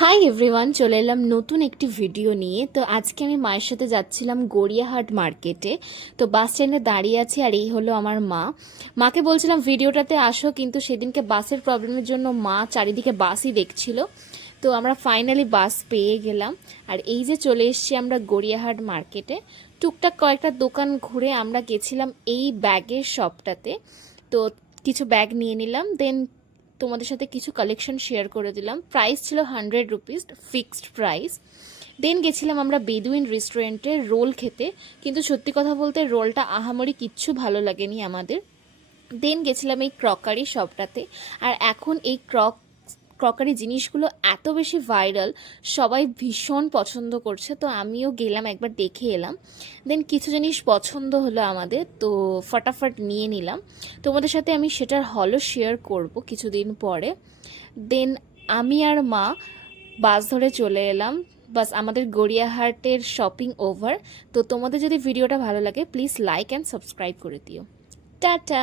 Hi everyone চলে এলাম নতুন একটি ভিডিও নিয়ে। তো আজকে আমি মায়ের সাথে যাচ্ছিলাম গড়িয়াহাট মার্কেটে তো বাস স্ট্যান্ডে দাঁড়িয়ে আছি আর এই হলো আমার মা। মাকে বলছিলাম ভিডিওটাতে আসো। কিন্তু সেদিনকে বাসের প্রবলেমের জন্য মা চারিদিকে বাসই দেখছিল। তো আমরা ফাইনালি বাস পেয়ে গেলাম। আর এই যে চলে এসেছি আমরা গড়িয়াহাট মার্কেটে টুকটাক কয়েকটা দোকান ঘুরে আমরা গেছিলাম এই ব্যাগের শপটাতে তো কিছু ব্যাগ নিয়ে নিলাম। দেন তোমাদের সাথে কিছু কালেকশন শেয়ার করে দিলাম। প্রাইস ছিল hundred rupees fixed price then গেছিলাম আমরা বেদুইন রেস্টুরেন্টে রোল খেতে। কিন্তু সত্যি কথা বলতে রোলটা আহামরি কিচ্ছু ভালো লাগেনি আমাদের। দেন গেছিলাম এই ক্রকারি শপটাতে আর এখন এই ক্রক ক্রকারি জিনিসগুলো এত বেশি ভাইরাল, সবাই ভীষণ পছন্দ করছে, তো আমিও গেলাম, একবার দেখে এলাম। দেন কিছু জিনিস পছন্দ হলো আমাদের, তো ফটাফট নিয়ে নিলাম। তোমাদের সাথে আমি সেটার হলও শেয়ার করব কিছুদিন পরে। দেন আমি আর মা বাস ধরে চলে এলাম, বাস আমাদের গড়িয়াহাটের শপিং ওভার তো তোমাদের যদি ভিডিওটা ভালো লাগে প্লিজ লাইক অ্যান্ড সাবস্ক্রাইব করে দিও। টাটা!